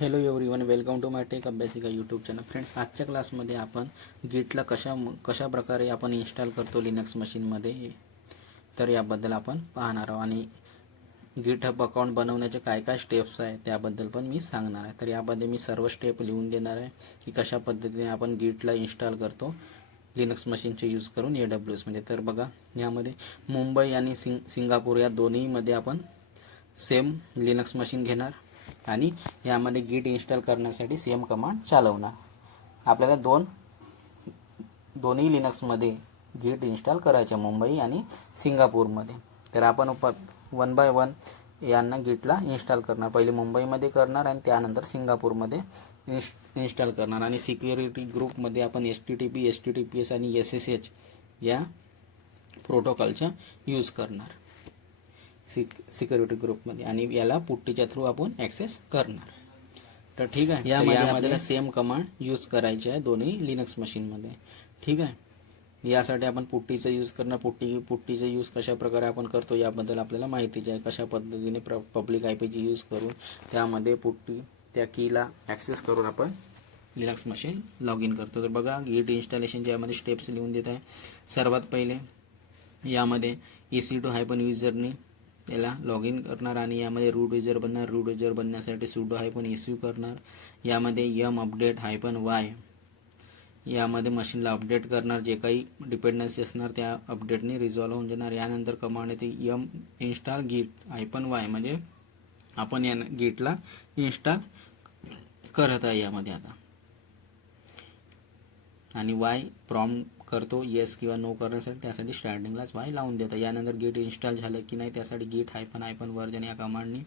Hello everyone, welcome to my tech Abhyasika YouTube channel. Friends, आजच्या क्लासमध्ये आपण गिटला कशा प्रकारे आपण इन्स्टॉल करतो लिनक्स मशीनमध्ये, तर याबद्दल आपण पाहणार आहोत. आणि गिटहब अकाउंट बनवण्याचे काय काय स्टेप्स आहेत त्याबद्दल पण मी सांगणार आहे. तर यामध्ये मी सर्व स्टेप लिहून देणार आहे की कशा पद्धतीने आपण गिटला इन्स्टॉल करतो लिनक्स मशीनचे यूज करून AWS मध्ये. तर बघा, यामध्ये मुंबई आणि सिंगापूर या दोन्हीमध्ये आपण सेम लिनक्स मशीन घेणार आणि यामध्ये गिट इन्स्टॉल करण्यासाठी सेम कमांड चालवणार. आपल्याला दोन्ही लिनक्समध्ये गिट इन्स्टॉल करायचे, मुंबई आणि सिंगापूरमध्ये. तर आपण वन बाय वन यांना गिटला इन्स्टॉल करणार. पहिले मुंबईमध्ये करणार आणि त्यानंतर सिंगापूरमध्ये इन्स्टॉल करणार. आणि सिक्युरिटी ग्रुपमध्ये आपण HTTP, HTTPS आणि SSH या प्रोटोकॉलचा यूज करणार सिक्युरिटी ग्रुपमध्ये, आणि याला पुट्टीच्या थ्रू आपण ॲक्सेस करणार. तर ठीक आहे, यामध्ये आपल्याला सेम कमांड यूज करायची आहे दोन्ही लिनक्स मशीनमध्ये. ठीक आहे, यासाठी आपण पुट्टीचा यूज करणार. पुट्टीचा यूज कशा प्रकारे आपण करतो याबद्दल आपल्याला माहितीच आहे. कशा पद्धतीने पब्लिक IP यूज करून त्यामध्ये पुट्टी त्या कीला ॲक्सेस करून आपण लिनक्स मशीन लॉग इन करतो. तर बघा, गिट इन्स्टॉलेशनच्या यामध्ये स्टेप्स लिहून देत आहे. सर्वात पहिले यामध्ये EC2-userने याला लॉग इन करणार आणि यामध्ये रूट युजर बनणार. रूट युजर बनण्यासाठी sudo-su करणार. यामध्ये yum update-y यामध्ये मशीनला अपडेट करणार. जे काही डिपेंडन्सी असणार त्या अपडेटने रिझॉल्व होऊन जाणार. यानंतर कमांड येते yum install git-y, म्हणजे आपण या गिटला इन्स्टॉल करत आहे यामध्ये आता. आणि y प्रॉम्प्ट करतो येस किंवा नो करण्यासाठी, त्यासाठी स्टार्टिंगलाच y लावून देतो. यानंतर गिट इन्स्टॉल झालं की नाही त्यासाठी git-version या कमांडने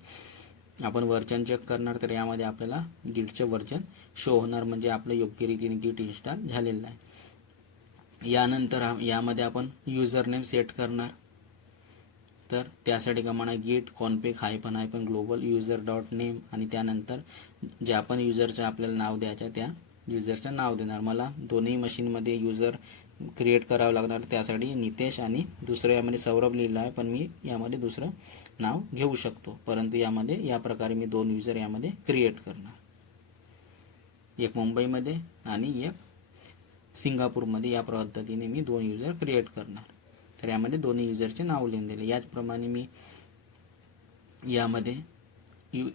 आपण वर्जन चेक करणार. तर यामध्ये आपल्याला गिटचे वर्जन शो होणार, म्हणजे आपलं योग्य रीतीने गिट इन्स्टॉल झालेलं आहे. यानंतर यामध्ये आपण युजर नेम सेट करणार. तर त्यासाठी कमांड आहे git config global user.name, आणि त्यानंतर जे आपण युजरचं आपल्याला नाव द्यायचं त्या युजरचं नाव देणार. मला दोन्ही मशीनमध्ये युजर क्रिएट करावं लागणार, त्यासाठी नितेश आणि दुसरं यामध्ये सौरभ लिहिलं आहे, पण मी यामध्ये दुसरं नाव घेऊ शकतो. परंतु यामध्ये या प्रकारे मी दोन युजर यामध्ये क्रिएट करणार, एक मुंबईमध्ये आणि एक सिंगापूरमध्ये. या पद्धतीने मी दोन युजर क्रिएट करणार. तर यामध्ये दोन्ही युजरचे नाव लिहून दिले. याचप्रमाणे मी यामध्ये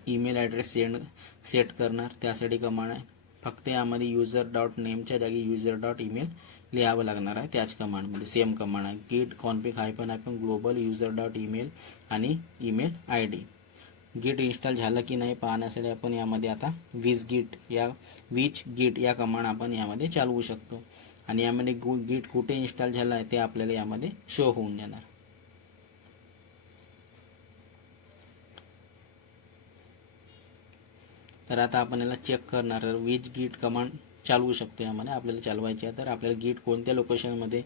ईमेल ॲड्रेस सेट करणार. त्यासाठी कमांड आहे फक्त यामध्ये user.nameच्या जागी user.email लिहावं लागणार आहे. त्याच कमांडमध्ये सेम कमांड आहे git config-global user.email आणि ईमेल ID. गिट इन्स्टॉल झालं की नाही पाहण्यासाठी आपण यामध्ये आता विच गिट या कमांड आपण यामध्ये चालवू शकतो. आणि यामध्ये गिट कुठे इन्स्टॉल झालं आहे ते आपल्याला यामध्ये शो होऊन जाणार. तर आता आपण याला चेक करणार. विच गिट कमांड चालवू शकतो यामध्ये आपल्याला चालवायची आहे. तर आपल्याला गिट कोणत्या लोकेशनमध्ये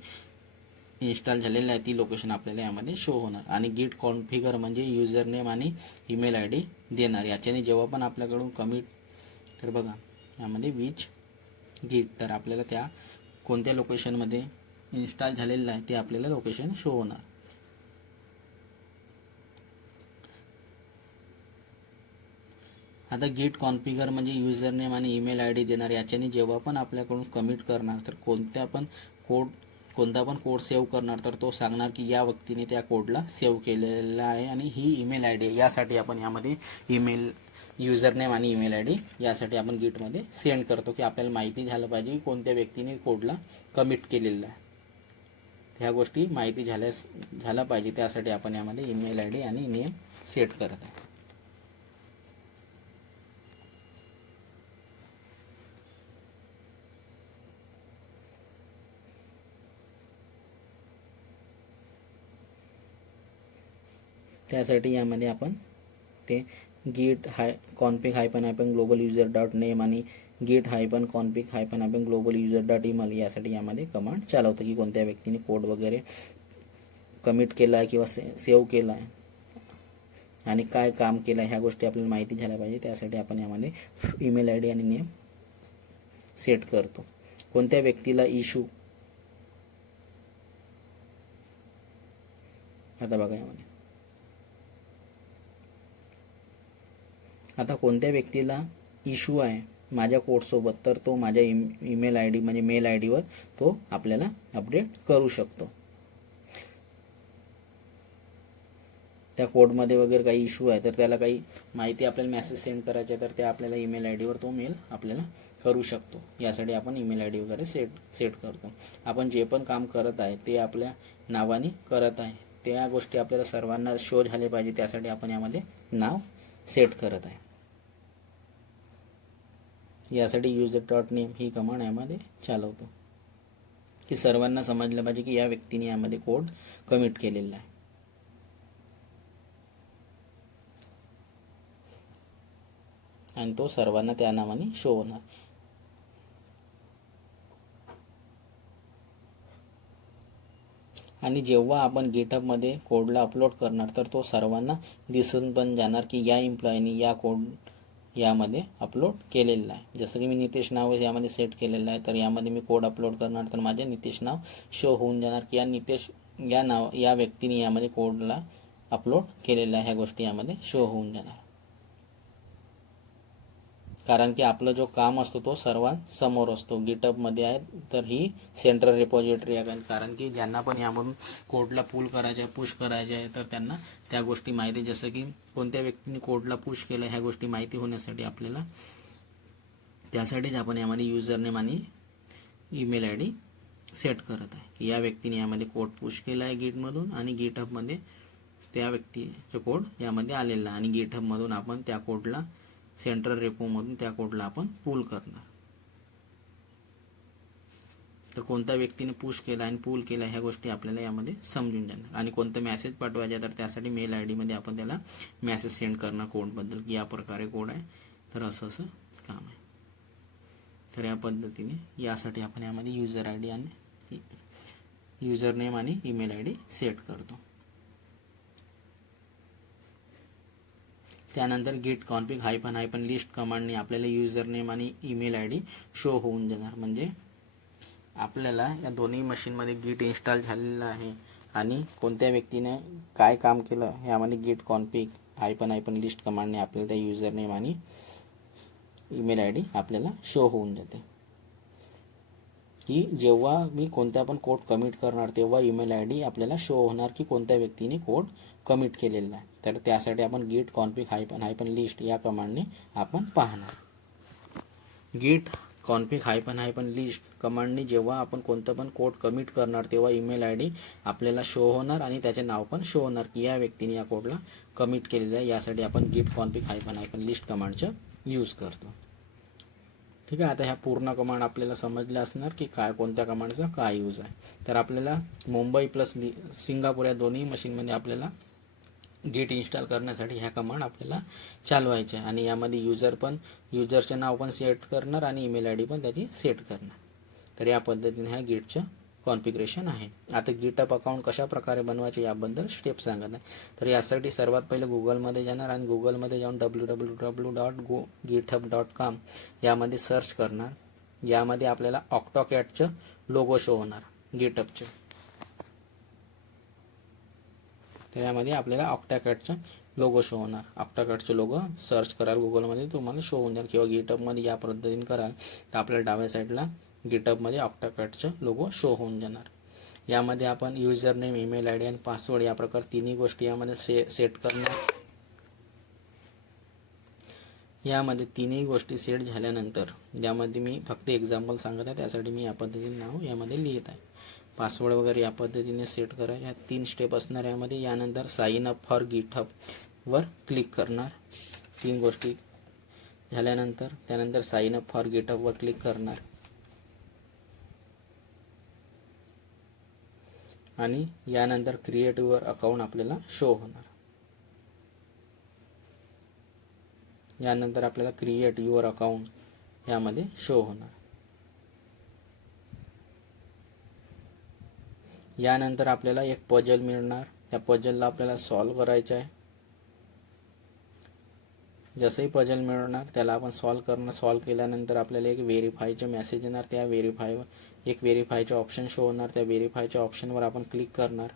इन्स्टॉल झालेलं आहे ती लोकेशन आपल्याला यामध्ये शो होणार. आणि गिट कॉन्फिगर म्हणजे युजर नेम आणि ईमेल ID देणार. याच्याने जेव्हा पण आपल्याकडून कमिट, तर बघा यामध्ये विच गिट, तर आपल्याला त्या कोणत्या लोकेशनमध्ये इन्स्टॉल झालेलं आहे ते आपल्याला लोकेशन शो होणार. आता गिट कॉन्फिगर म्हणजे युजर नेम आणि ईमेल ID देणार. याच्याने जेव्हा पण आपल्याकडून कमिट करणार तर कोणता पण कोड सेव्ह करणार तर तो सांगणार की या व्यक्तीने त्या कोडला सेव्ह केलेला आहे आणि ही ईमेल ID आहे. यासाठी आपण यामध्ये युजर नेम आणि ईमेल ID यासाठी आपण गिटमध्ये सेंड करतो की आपल्याला माहिती झालं पाहिजे कोणत्या व्यक्तीने कोडला कमिट केलेलं आहे. ह्या गोष्टी माहिती झाल्या पाहिजे, त्यासाठी आपण यामध्ये ईमेल ID आणि नेम सेट करत आहे. त्यासाठी यामध्ये आपण ते git-config-global user.name आणि git-config-global user.email यासाठी यामध्ये कमांड चालवतो की कोणत्या व्यक्तीने कोड वगैरे कमिट केला आहे किंवा सेव्ह केला आहे आणि काय काम केलं आहे, ह्या गोष्टी आपल्याला माहिती झाल्या पाहिजे. त्यासाठी आपण यामध्ये ईमेल ID आणि नेम सेट करतो. कोणत्या व्यक्तीला इश्यू, आता बघा यामध्ये आता कोणत्या व्यक्तीला इश्यू आहे माझ्या कोडसोबत, तर तो माझ्या ईमेल आय डी म्हणजे मेल आय डीवर तो आपल्याला अपडेट करू शकतो. त्या कोडमध्ये वगैरे काही इश्यू आहे तर त्याला काही माहिती आपल्याला मेसेज सेंड करायची आहे तर ते आपल्याला ईमेल आय डीवर तो मेल आपल्याला करू शकतो. यासाठी आपण ईमेल आय डी वगैरे सेट करतो. आपण जे पण काम करत आहे ते आपल्या नावाने करत आहे, त्या गोष्टी आपल्याला सर्वांना शो झाले पाहिजे, त्यासाठी आपण यामध्ये नाव सेट करत आहे. यासाठी user.name ही कमांड यामध्ये चालवतो की सर्वांना समजलं पाहिजे की या व्यक्तीने यामध्ये कोड कमिट केलेला आहे. आणि तो सर्वांना त्या नावाने शो होणार. आणि जेव्हा आपण गिटहबमध्ये कोडला अपलोड करणार तर तो सर्वांना दिसून पण जाणार की या एम्प्लॉईनी या कोड यामध्ये अपलोड केलेला आहे. जसं की मी नितेश नाव यामध्ये सेट केलेलं आहे, तर यामध्ये मी कोड अपलोड करणार तर माझे नितेश नाव शो होऊन जाणार की या नितेश या व्यक्तीने यामध्ये कोडला अपलोड केलेला आहे. ह्या गोष्टी यामध्ये शो होऊन जाणार. कारण की आपलं जो काम असतो तो सर्वांसमोर असतो. गिटहबमध्ये आहे तर ही सेंट्रल रिपॉझिटरी आहे, कारण की ज्यांना पण यामधून कोडला पुल करायचं आहे, पुश करायचे आहे, तर त्यांना त्या गोष्टी माहिती, जसं की कोणत्या व्यक्तीने कोडला पुश केलं ह्या गोष्टी माहिती होण्यासाठी आपल्याला त्यासाठीच आपण यामध्ये युजरनेम आणि ईमेल आय डी सेट करत आहे की या व्यक्तीने यामध्ये कोड पुश केला आहे गिटमधून आणि गिटहबमध्ये त्या व्यक्तीचा कोड यामध्ये आलेला आहे आणि गिटहबमधून आपण त्या कोडला सेंट्रल रेपोमधून त्या कोडला आपण पुल करणार. तर कोणत्या व्यक्तीने पुश केला आणि पुल केला ह्या गोष्टी आपल्याला यामध्ये समजून जाणार. आणि कोणतं मेसेज पाठवायचा तर त्यासाठी मेल आय डीमध्ये आपण त्याला मेसेज सेंड करणार कोडबद्दल की या प्रकारे कोड आहे तर असं असं काम आहे. तर या पद्धतीने यासाठी आपण यामध्ये युजर आय डी आणि युजर नेम आणि ईमेल आय डी सेट करतो. त्यानंतर गिट कॉन्फिग हायफन लिस्ट कमांडने आपल्याला युजर नेम आणि ईमेल आय डी शो होऊन जाणार. म्हणजे आपल्याला या दोन्ही मशीनमध्ये गिट इन्स्टॉल झालेलं आहे आणि कोणत्या व्यक्तीने काय काम केलं यामध्ये गिट कॉन्फिग हायफन लिस्ट कमांडने आपल्याला त्या युजर नेम आणि ईमेल आय डी आपल्याला शो होऊन जाते. की जेव्हा मी कोणत्या पण कोड कमिट करणार तेव्हा ईमेल आय डी आपल्याला शो होणार की कोणत्या व्यक्तीने कोड कमिट केलेला आहे. तर त्यासाठी आपण गिट कॉन्फिग हायफन लिस्ट या कमांडने आपण पाहणार. गिट कॉन्फिग हायफन लिस्ट कमांडने जेव्हा आपण कोणतं पण कोड कमिट करणार तेव्हा ईमेल आय डी आपल्याला शो होणार आणि त्याचे नाव पण शो होणार की या व्यक्तीने या कोडला कमिट केलेलं आहे. यासाठी आपण गिट कॉन्फिग हायफन लिस्ट कमांडचा यूज करतो. ठीक आहे. आता ह्या पूर्ण कमांड आपल्याला समजल्या असणार की काय कोणत्या कमांडचा काय यूज आहे. तर आपल्याला मुंबई प्लस सिंगापूर या दोन्ही मशीनमध्ये आपल्याला गिट इन्स्टॉल करण्यासाठी ह्या कमांड आपल्याला चालवायचे आहे आणि यामध्ये युजरचे नाव पण सेट करणार आणि ईमेल आय डी पण त्याची सेट करणार. तर या पद्धतीने ह्या गिटचं कॉन्फिगरेशन आहे. आता गिटहब अकाउंट कशा प्रकारे बनवायचे याबद्दल स्टेप सांगत आहे. तर यासाठी सर्वात पहिले गुगलमध्ये जाणार आणि गुगलमध्ये जाऊन www.github.com यामध्ये सर्च करणार. यामध्ये आपल्याला ऑक्टोकॅटचं लोगो शो होणार गिटहबचे. तर यामध्ये आपल्याला ऑक्टोकॅटचं लोगो शो होणार. ऑक्टोकॅटचं लोगो सर्च कराल गुगलमध्ये तुम्हाला शो होऊन जाईल किंवा गिटहबमध्ये या पद्धतीने कराल तर आपल्याला डाव्या साईडला गिटहबमध्ये ऑक्टोकॅटचं लोगो शो होऊन जाणार. यामध्ये आपण user name email I D आणि पासवर्ड या प्रकार तिन्ही गोष्टी यामध्ये सेट करणार. यामध्ये तिन्ही गोष्टी सेट झाल्यानंतर यामध्ये मी फक्त एक्झाम्पल सांगत आहे त्यासाठी मी या पद्धतीने नाव यामध्ये लिहित आहे. पासवर्ड वगैरे या पद्धतीने सेट करायचे. ह्या 3 स्टेप असणार यामध्ये. यानंतर साइन अप फॉर गिटहब वर क्लिक करणार. 3 गोष्टी झाल्यानंतर त्यानंतर साइन अप फॉर गिटहब वर क्लिक करणार आणि यानंतर क्रिएट युअर अकाउंट आपल्याला शो होणार. यानंतर आपल्याला क्रिएट युअर अकाउंट यामध्ये शो होणार. यानंतर आपल्याला एक पजल मिळणार. त्या पजलला आपल्याला सॉल्व्ह करायचं आहे. जसंही पजल मिळणार त्याला आपण सॉल्व्ह केल्यानंतर आपल्याला एक व्हेरीफायचे मेसेज येणार. त्या व्हेरीफायचे ऑप्शन शो होणार. त्या व्हेरीफायच्या ऑप्शनवर आपण क्लिक करणार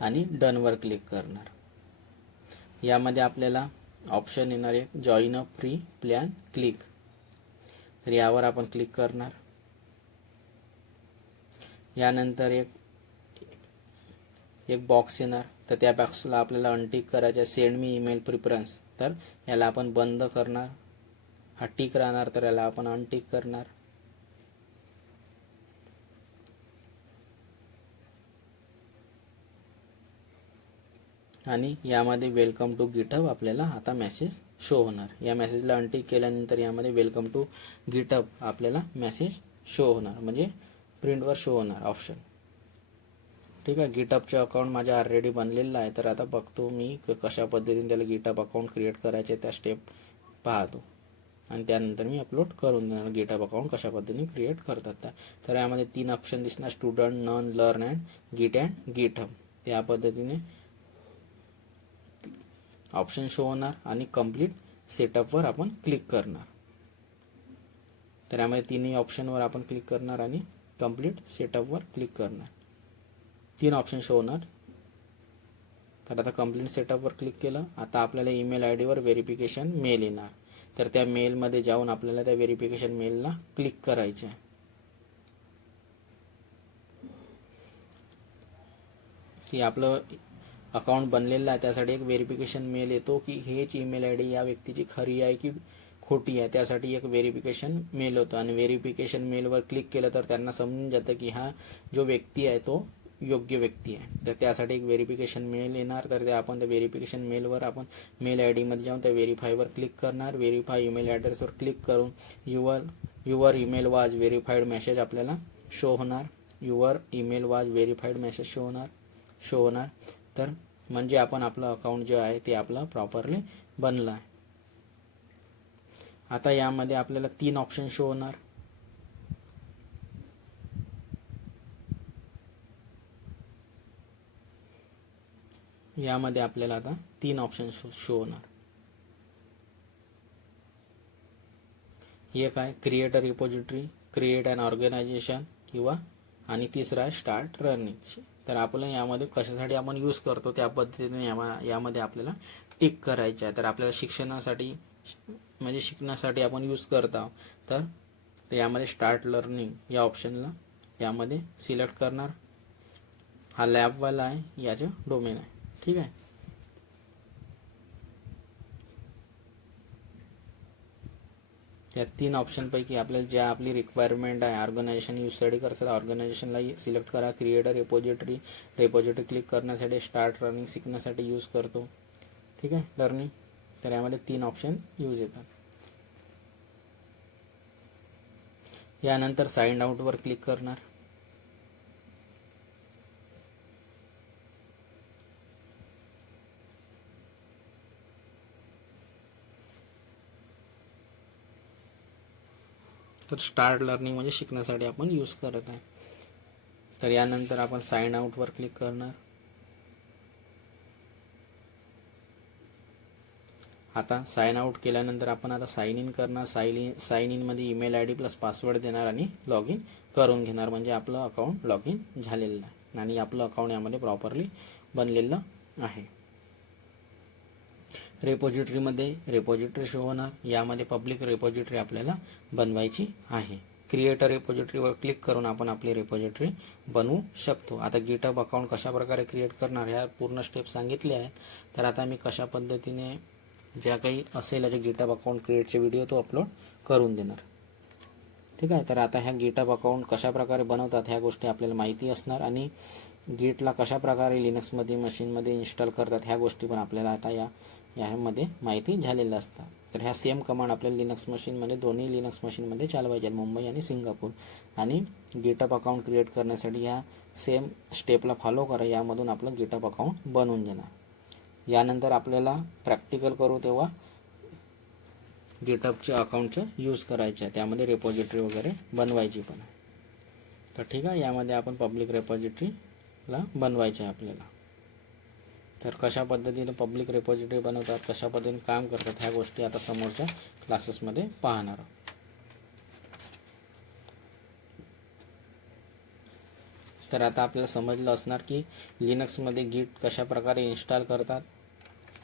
आणि डनवर क्लिक करणार. यामध्ये आपल्याला ऑप्शन येणार एक join a free plan click. तर यावर आपण क्लिक करणार. यानंतर एक बॉक्स येणार. तर त्या बॉक्सला आपल्याला अनटिक करायचं सेंड मी ईमेल प्रिफरन्स. तर याला आपण बंद करणार. हा टिक राहणार तर याला आपण अनटिक करणार. आणि यामध्ये वेलकम टू गिटहब आपल्याला आता मेसेज शो होणार. या मेसेजला अनटिक केल्यानंतर यामध्ये वेलकम टू गिटहब आपल्याला मेसेज शो होणार, म्हणजे प्रिंटवर शो होणार ऑप्शन. ठीक आहे. गिटहबचे अकाउंट माझ्या ऑलरेडी बनलेलं आहे. तर आता बघतो मी कशा पद्धतीने त्याला गिटहब अकाउंट क्रिएट करायचे त्या स्टेप पाहतो आणि त्यानंतर मी अपलोड करून देणार. गिटहब अकाउंट कशा पद्धतीने क्रिएट करतात. तर यामध्ये 3 ऑप्शन दिसणार, student, none, learn and GitHub. त्या पद्धतीने ऑप्शन शो होणार आणि कंप्लीट सेटअपवर आपण क्लिक करणार. तर यामध्ये तिन्ही ऑप्शनवर आपण क्लिक करणार आणि कंप्लीट सेटअपवर क्लिक करणार. 3 ऑप्शन शो होणार. तर आता कंप्लीट सेटअपवर क्लिक केलं. आता आपल्याला ईमेल आय डीवर व्हेरिफिकेशन मेल येणार. तर त्या मेलमध्ये जाऊन आपल्याला त्या व्हेरिफिकेशन मेलला क्लिक करायचे आहे. की आपलं अकाउंट बनलेलं आहे त्यासाठी एक व्हेरिफिकेशन मेल येतो की हेच ईमेल आय डी या व्यक्तीची खरी आहे की खोटी आहे, त्यासाठी एक व्हेरिफिकेशन मेल होतं. आणि व्हेरिफिकेशन मेलवर क्लिक केलं तर त्यांना समजून जातं की हा जो व्यक्ती आहे तो योग्य व्यक्ती आहे. तर त्यासाठी एक व्हेरिफिकेशन मेल येणार. तर ते आपण त्या व्हेरिफिकेशन मेलवर आपण मेल आय डीमध्ये जाऊन त्या व्हेरीफायवर क्लिक करणार. व्हेरीफाय ईमेल ॲड्रेसवर क्लिक करून युअर ईमेल वाज व्हेरीफाईड मेसेज आपल्याला शो होणार. युअर ईमेल वाज व्हेरीफाईड मेसेज शो होणार. तर म्हणजे आपण आपलं अकाउंट जे आहे ते आपलं प्रॉपरली बनलं आहे. आता यामध्ये आपल्याला 3 ऑप्शन शो होणार. यामध्ये आपल्याला आता 3 ऑप्शन शो होणार. एक आहे create a repository, create an organisation किंवा आणि तिसरा आहे स्टार्ट रनिंग. तर आपलं यामध्ये कशासाठी आपण यूज करतो त्या पद्धतीने यामध्ये आपल्याला टिक करायचं आहे. तर आपल्याला शिक्षणासाठी म्हणजे शिकण्यासाठी आपण यूज करतो. तर यामध्ये स्टार्ट लर्निंग या ऑप्शनला यामध्ये सिलेक्ट करणार. हा लॅबवाला आहे, याचं डोमेन आहे. ठीक आहे. त्या 3 ऑप्शनपैकी आपल्याला ज्या आपली रिक्वायरमेंट आहे ऑर्गनायझेशन यूजसाठी करतात ऑर्गनायझेशनला सिलेक्ट करा. क्रिएट अ रेपॉझिटरी क्लिक करण्यासाठी, स्टार्ट रनिंग शिकण्यासाठी यूज करतो. ठीक आहे. लर्निंग तर यामध्ये 3 ऑप्शन यूज येतात. यानंतर साइन आउटवर क्लिक करणार. तर स्टार्ट लर्निंग म्हणजे शिकण्यासाठी आपण यूज करत आहे. तर यानंतर आपण साइन आउटवर क्लिक करणार. आता साइन आउट केल्यानंतर आपण आता साइन इन करणार. साइन इन मध्ये email I D plus password देणार आणि लॉग इन करून घेणार. म्हणजे आपलं अकाउंट लॉग इन झालेलं आहे आणि आपलं अकाउंट यामध्ये प्रॉपरली बनलेलं आहे. रेपॉझिटरीमध्ये रेपॉझिटरी शो होणार. यामध्ये पब्लिक रेपॉझिटरी आपल्याला बनवायची आहे. क्रिएट अ रेपॉझिटरीवर क्लिक करून आपण आपली रेपॉझिटरी बनवू शकतो. आता गिटहब अकाउंट कशा प्रकारे क्रिएट करणार ह्या पूर्ण स्टेप सांगितले आहेत. तर आता मी कशा पद्धतीने ज्या काही असेल याचे गिटहब अकाउंट क्रिएटचे व्हिडिओ तो अपलोड करून देणार. ठीक आहे. तर आता ह्या गिटहब अकाउंट कशा प्रकारे बनवतात ह्या गोष्टी आपल्याला माहिती असणार आणि गिटला कशा प्रकारे लिनक्समध्ये मशीनमध्ये इन्स्टॉल करतात ह्या गोष्टी पण आपल्याला आता यामध्ये माहिती झालेल्या असतात. तर ह्या सेम कमांड आपल्याला लिनक्स मशीनमध्ये दोन्ही लिनक्स मशीनमध्ये चालवायचे आहेत, मुंबई आणि सिंगापूर. आणि गिटहब अकाउंट क्रिएट करण्यासाठी ह्या सेम स्टेपला फॉलो करा. यामधून आपलं गिटहब अकाउंट बनवून देणार. यानंतर आपल्याला प्रॅक्टिकल करू तेव्हा गिटहबच्या अकाउंटचं यूज करायचं आहे. त्यामध्ये रेपॉझिटरी वगैरे बनवायची पण आहे. तर ठीक आहे. यामध्ये आपण पब्लिक रेपॉझिटरीला बनवायचं आहे आपल्याला. तर कशा पद्धतीने पब्लिक रेपॉझिटरी बनवतात, कशा पद्धतीने काम करतात ह्या गोष्टी आता समोरच्या क्लासेसमध्ये पाहणार आहोत. तर आता आपल्याला समजलं असणार की लिनक्समध्ये गिट कशा प्रकारे इन्स्टॉल करतात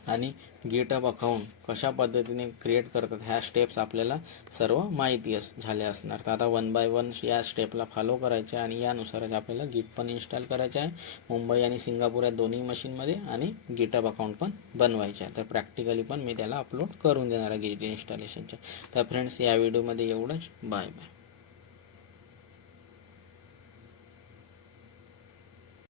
आणि गिटहब अकाउंट कशा पद्धतीने क्रिएट करतात ह्या स्टेप्स आपल्याला सर्व माहिती झाले असणार. तर आता 1 बाय 1 या स्टेपला फॉलो करायचे आणि यानुसारच आपल्याला गिट पण इन्स्टॉल करायचे आहे मुंबई आणि सिंगापूर या दोन्ही मशीनमध्ये आणि गिटहब अकाउंट पण बनवायचे आहे. तर प्रॅक्टिकली पण मी त्याला अपलोड करून देणार आहे गिट इन्स्टॉलेशनच्या. तर फ्रेंड्स या व्हिडिओमध्ये एवढंच. Bye bye.